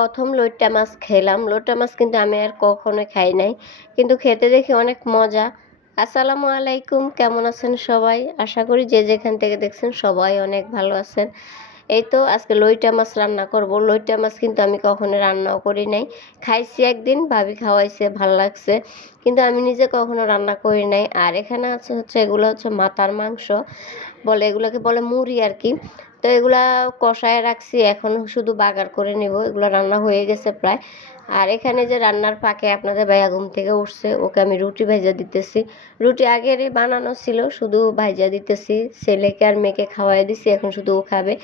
প্রথম লইট্টা মাছ খেলাম। লইট্টা মাছ কিন্তু আমি আর কখনো খাই নাই, কিন্তু খেতে দেখি অনেক মজা। আসসালামু আলাইকুম, কেমন আছেন সবাই? আশা করি যে যেখান থেকে দেখছেন সবাই অনেক ভালো আছেন। এই তো আজকে লইট্টা মাছ রান্না করব। লইট্টা মাছ কিন্তু আমি কখনো রান্নাও করি নাই, খাইছি একদিন, ভাবি খাওয়াইছে, ভাল লাগছে, কিন্তু আমি নিজে কখনো রান্না করি নাই। আর এখানে হচ্ছে এগুলো হচ্ছে মাথার মাংস বলে, এগুলোকে বলে মুড়ি আর কি। তো এগুলা কষায় রাখছি, এখন শুধু বাগার করে নেব। এগুলো রান্না হয়ে গেছে প্রায়। আর এখানে যে রান্নার ফাঁকে আপনাদের ভাইয়া ঘুম থেকে উঠছে, ওকে আমি রুটি ভাইজা দিতেছি। রুটি আগেরই বানানো ছিল, শুধু ভাইজা দিতেছি। ছেলেকে আর মেয়েকে খাওয়াই দিছি, এখন শুধু ও খাবে।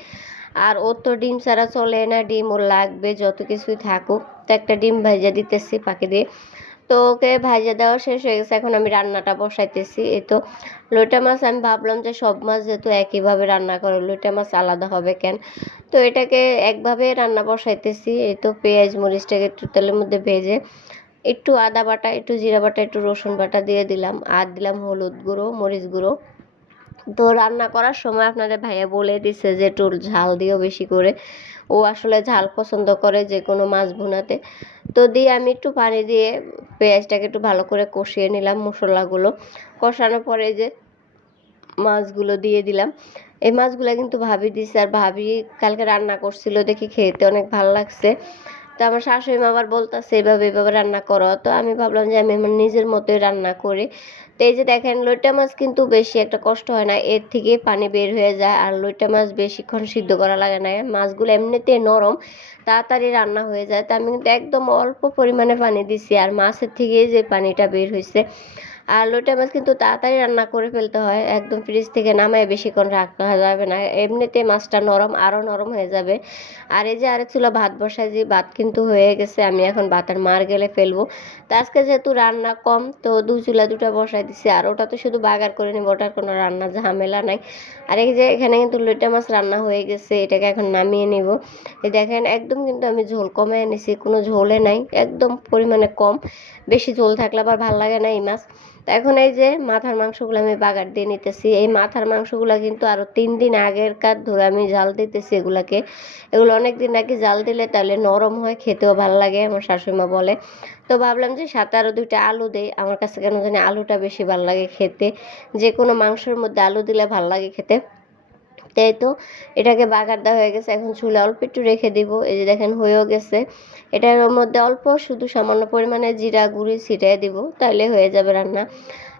আর ওর তো ডিম ছাড়া চলে না, ডিম ওর লাগবে যত কিছুই থাকুক। তো একটা ডিম ভাইজা দিতেছি ফাঁকে দিয়ে। তো ওকে ভাইজা দেওয়া শেষ হয়ে গেছে, এখন আমি রান্নাটা বসাইতেছি। এই তো লইটা মাছ, আমি ভাবলাম যে সব মাছ যেহেতু একইভাবে রান্না করে, লইটা মাছ আলাদা হবে কেন। তো এটাকে একভাবে রান্না বসাইতেছি। এই তো পেঁয়াজ মরিচটাকে একটু তেলের মধ্যে ভেজে একটু আদা বাটা, একটু জিরা বাটা, একটু রসুন বাটা দিয়ে দিলাম, আর দিলাম হলুদ গুঁড়ো, মরিচ গুঁড়ো। তো রান্না করার সময় আপনাদের ভাইয়া বলে দিছে যে একটু ঝাল দিও বেশি করে। ও আসলে ঝাল পছন্দ করে যে কোনো মাছ ভুনাতে। তো দিয়ে আমি একটু পানি দিয়ে পেঁয়াজটাকে একটু ভালো করে কষিয়ে নিলাম, মশলাগুলো কষানোর পরে যে মাছগুলো দিয়ে দিলাম। এই মাছগুলো কিন্তু ভাবি দিছে, আর ভাবি কালকে রান্না করছিল দেখি খেতে অনেক ভালো লাগছে। তো আমার শাশুড়ি মা আবার বলতেছে এভাবে রান্না করো। তো আমি ভাবলাম যে আমি আমার নিজের মতোই রান্না করি। তো এই যে দেখেন, লইট্টা মাছ কিন্তু বেশি একটা কষ্ট হয় না, এর থেকে পানি বের হয়ে যায়। আর লইট্টা মাছ বেশিক্ষণ সিদ্ধ করা লাগে না, মাছগুলো এমনিতে নরম, তাড়াতাড়ি রান্না হয়ে যায়। তো আমি কিন্তু একদম অল্প পরিমাণে পানি দিছি, আর মাছের থেকে যে পানিটা বের হয়েছে। আর লইট্টা মাছ কিন্তু তাড়াতাড়ি রান্না করে ফেলতে হয়, একদম ফ্রিজ থেকে নামায় বেশিক্ষণ রাখা যাবে না, এমনিতে মাছটা নরম, আরও নরম হয়ে যাবে। আর এই যে আরেক চুলা ভাত বসাই, যে ভাত কিন্তু হয়ে গেছে, আমি এখন ভাতের মার গেলে ফেলবো। তো আজকে যেহেতু রান্না কম, তো দুই চুলা দুটা বসাই দিছি, আর ওটা তো শুধু বাগার করে নিব, ওটার কোনো রান্না ঝামেলা নাই। আর এই যে এখানে কিন্তু লইট্টা মাছ রান্না হয়ে গেছে, এটাকে এখন নামিয়ে নিব। এই দেখেন একদম কিন্তু আমি ঝোল কমায় এনেছি, কোনো ঝোলে নাই, একদম পরিমাণে কম। বেশি ঝোল থাকলে আবার ভাল লাগে না এই মাছ। তো এখন এই যে মাথার মাংসগুলো আমি বাগার দিয়ে নিতেছি। এই মাথার মাংসগুলো কিন্তু আরও 3 দিন আগের কার ধরে আমি জাল দিতেছি এগুলাকে। এগুলো অনেক দিন আগে জাল দিলে তাহলে নরম হয়, খেতেও ভালো লাগে, আমার শাশুড়িমা বলে। তো ভাবলাম যে সাথে আরও 2টা আলু দেই, আমার কাছে কেন জানি আলুটা বেশি ভালো লাগে খেতে। যে কোনো মাংসের মধ্যে আলু দিলে ভালো লাগে খেতে। তাই তো এটাকে বাগার দেওয়া হয়ে গেছে, এখন চুলে অল্প একটু রেখে দিব। এই যে দেখেন হয়েও গেছে। এটার মধ্যে অল্প শুধু সামান্য পরিমাণে জিরা গুঁড়ি ছিটিয়ে দিব, তাইলে হয়ে যাবে রান্না।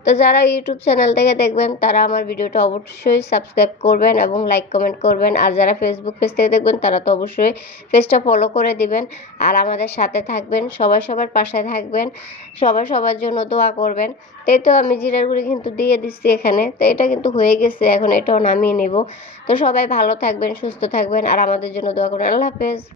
তো যারা ইউটিউব চ্যানেল থেকে দেখবেন তারা আমার ভিডিওটা অবশ্যই সাবস্ক্রাইব করবেন এবং লাইক কমেন্ট করবেন। আর যারা ফেসবুক পেজ থেকে দেখবেন তারা তো অবশ্যই পেজটা ফলো করে দিবেন, আর আমাদের সাথে থাকবেন, সবাই সবার পাশে থাকবেন, সবাই সবার জন্য দোয়া করবেন। তাই তো আমি জিরার গুঁড়ি কিন্তু দিয়ে দিচ্ছি এখানে। তো এটা কিন্তু হয়ে গেছে, এখন এটাও নামিয়ে নেব। তো সবাই ভালো থাকবেন, সুস্থ থাকবেন, আর আমাদের জন্য দোয়া করবেন। আল্লাহ হাফেজ।